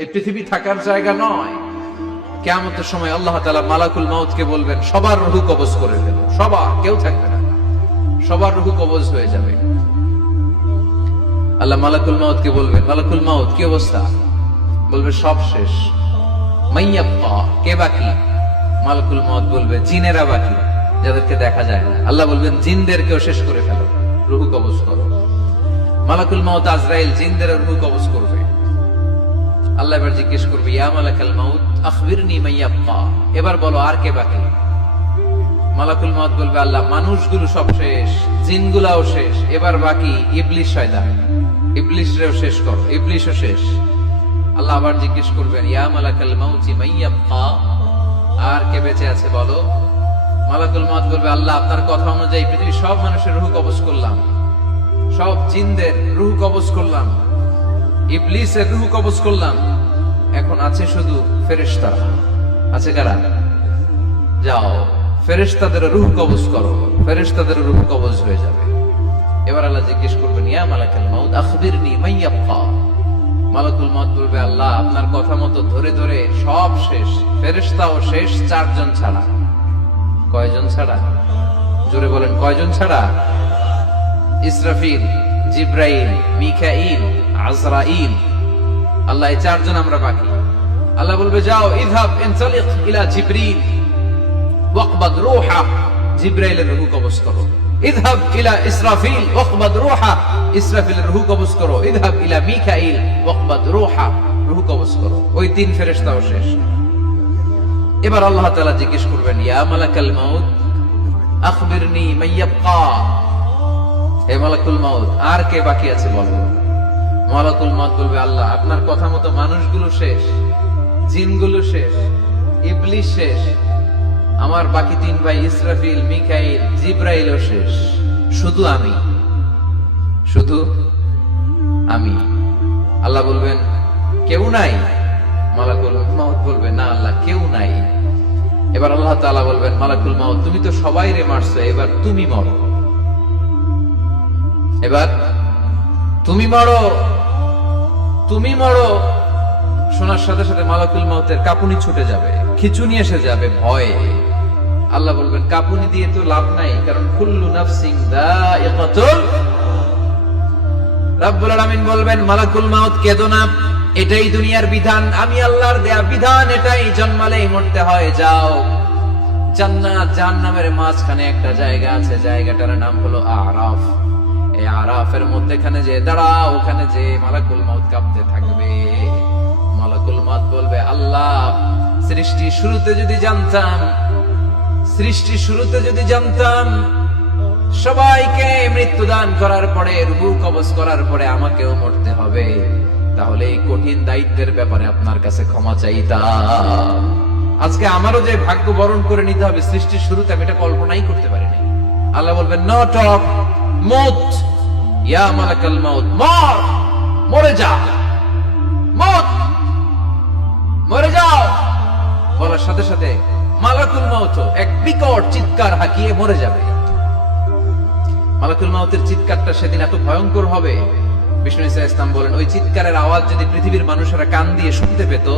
এই পৃথিবী থাকার জায়গা নয়। কিয়ামতের সময় আল্লাহ তাআলা মালাকুল মাউতকে বলবেন, সবার রূহ কবজ করে দেব, সবার, কেউ থাকবে না, সবার রূহ কবজ হয়ে যাবে। আল্লাহ মালাকুল মাউতকে বলবেন, মালাকুল মাউত কি অবস্থা? বলবে সব শেষ। মাইয়াব্বা, কে বাকি? মালাকুল মাউত বলবে জিনেরা বাকি, যাদেরকে দেখা যায় না। আল্লাহ বলবেন জিনদেরকেও শেষ করে ফেলো, রূহ কবজ করো। মালাকুল মাউত আজরাইল জিনদের রূহ কবজ করবে। আল্লাহ এবার জিজ্ঞেস করবে, ইয়া মালাকাল মাউত আখবিরনি মাইয়াব্বা, এবার বলো আর কে বাকি? মালাকুল মাউত বলবে, আল্লাহ মানুষগুলো সব শেষ, জিনগুলাও শেষ, এবার বাকি ইবলিস শয়তান, ইবলিসরেও শেষ করো, ইবলিসও শেষ। আল্লাহ আবার জিজ্ঞেস করবেন, ইয়া মালাকাল মাউতি মাইয়াব্বা, আর কে বেঁচে আছে বলো? মালাকুল মাউত বলবে, আল্লাহ আপনার কথা অনুযায়ী পৃথিবীর সব মানুষের রূহ কবজ করলাম, সব জিনদের রূহ কবজ করলাম, ইবলিসের রূহ কবজ করলাম, এখন আছে শুধু ফেরেশতারা। আছে কারা? যাও ফেরেশতাদের রূহ কবজ করো, ফেরেশতাদের রূহ কবজ হয়ে যাবে। এবার আল্লাহ জিজ্ঞেস করবেন, ইয়া মালাকাল মাউত আখবিরনি মাইয়াব্বা। মালাকুল মাউত বলবে, আল্লাহ আপনার কথা মতো ধরে ধরে সব শেষ, ফেরেশতাও শেষ, চারজন ছাড়া। কয়জন ছাড়া? জোরে বলেন, কয়জন ছাড়া? ইসরাফিল, জিব্রাইল, মিকাইল, আজরাইল। আল্লাহ এই চারজন আমরা বাকি। আল্লাহ বলবে, যাও ইযহাব ইনতালিক ইলা জিবরিল ওয়াকবাদ রূহা, জিব্রাইলের রূহ কবজ করো। ইযহাব ইলা ইসরাফিল ওয়াকবাদ রূহা, ইসরাফিলের রূহ কবজ করো। ইযহাব ইলা মিকাইল ওয়াকবাদ রূহা, রূহ কবজ করো। ওই তিন ফেরেশতাও শেষ। এবার আল্লাহ তাআলা জিজ্ঞেস করবেন, ইয়া মালাকাল মাউত আখবিরনি মাইয়াব্বা, হে মালাকুল মাউত আর কে বাকি আছে বলো? মালাকুল মাউত বলবে, আল্লাহ আপনার কথা মতো মানুষগুলো শেষ, জিনগুলো শেষ, ইবলিস শেষ, আমার বাকি তিন ভাই ইসরাফিল, মিকাইল, জিব্রাইলও শেষ, শুধু আমি, শুধু আমি। আল্লাহ বলবেন, কেউ নাই? মালাকুল মাউত বলবে, না আল্লাহ কেউ নাই। এবার আল্লাহ তাআলা বলবেন, মালাকুল মাউত তুমি তো সবাই রে মারছো, এবার তুমি মরো, এবার তুমি মরো, তুমি মরো। শোনার সাথে সাথে মালাকুল মাউতের কাঁপুনি ছুটে যাবে, খিঁচুনি এসে যাবে ভয়ে। আল্লাহ বলবেন, কাঁপুনি দিয়ে তো লাভ নাই, কারণ কুল্লু নাফসিন যায়িকাতুল। রব্বুল আলামিন বলবেন, মালাকুল মাউত কেঁদো না, এটাই দুনিয়ার বিধান, আমি আল্লাহর দেয়া বিধান, এটাই, জন্মালেই মরতে হয়। যাও, জান্নাত জাহান্নামের মাঝখানে একটা জায়গা আছে, জায়গাটার নাম হলো আরাফ। এই আরাফের মধ্যখানে যে দাঁড়াও, ওখানে যে মালাকুল মাউত কাঁপতে থাকবে। মালাকুল মাউত বলবে, আল্লাহ সৃষ্টি শুরুতে যদি জানতাম, সৃষ্টি শুরুতে যদি জানতাম সবাইকে মৃত্যু দান করার পরে, রূহ কবজ করার পরে আমাকেও মরতে হবে, তাহলে এই কঠিন দায়িত্বের ব্যাপারে আপনার কাছে ক্ষমা চাইতাম। আজকে আমারও যে ভাগ্য বরণ করে নিতে হবে সৃষ্টির শুরুতে, আমি এটা কল্পনাই করতে পারিনি। আল্লাহ বলবেন, নো টক, মত, ইয়া মালাকাল মাউত মর, মরে যা, মত, মরে যাও। বলার সাথে সাথে মালাকুল মাউত এক বিকট চিৎকার হাঁকিয়ে মরে যাবে। মালাকুল মাউতের চিৎকারটা সেদিন এত ভয়ঙ্কর হবে, বিষ্ণু ঈসা ইসলাম বলেন, ওই চিৎকারের আওয়াজ যদি পৃথিবীর মানুষেরা কান দিয়ে শুনতে পেত,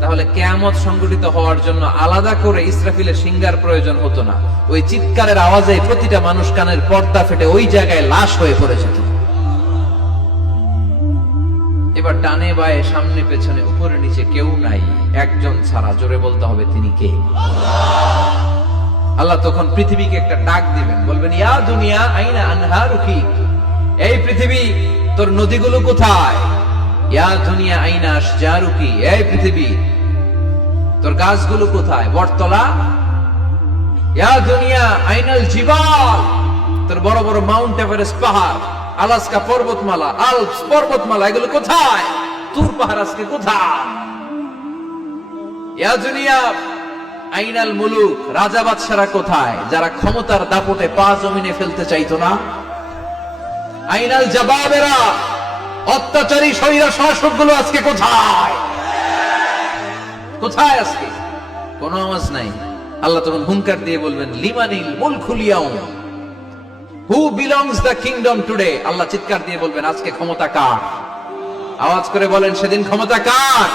তাহলে কিয়ামত সংঘটিত হওয়ার জন্য আলাদা করে ইসরাফিলের সিংহার প্রয়োজন হতো না। ওই চিৎকারের আওয়াজে প্রতিটা মানুষ কানের পর্দা ফেটে ওই জায়গায় লাশ হয়ে পড়ে যেত। এবার ডানে বায়ে সামনে পেছনে উপরে নিচে কেউ নাই, একজন ছাড়া, জোরে বলতে হবে তিনি কে? আল্লাহ তখন পৃথিবীকে একটা ডাক দিবেন, বলবেন, ইয়া দুনিয়া আইনা আনহারুকি, এই পৃথিবী তোর নদীগুলো কোথায়? ইয়া দুনিয়া আইনা আশজারুকি, এই পৃথিবী তোর গাছগুলো কোথায়? বটতলা। ইয়া দুনিয়া আইনাল জিবাল, তোর বড় বড় মাউন্ট এভারেস্ট পাহাড়, আলাস্কা পর্বতমালা, আলপস পর্বতমালা, এগুলো কোথায়? তুর পাহাড় আজকে কোথায়? ইয়া দুনিয়া আইনাল মুলুক, রাজা বাদশারা কোথায়, যারা ক্ষমতার দাপটে পা জমিনে ফেলতে চাইতো না? আইনাল জাবাবেরা, অত্যাচারী স্বৈরা শাসকগুলো আজকে কোথায়? কোথায় আজকে? কোন আওয়াজ নাই। আল্লাহ তখন হুঙ্কার দিয়ে বলবেন, লিমানিল মুলকুল ইয়াউম, who belongs the kingdom today. Allah চিৎকার দিয়ে বলবেন, আজকে ক্ষমতা কার? আওয়াজ করে বলেন সেদিন ক্ষমতা কার?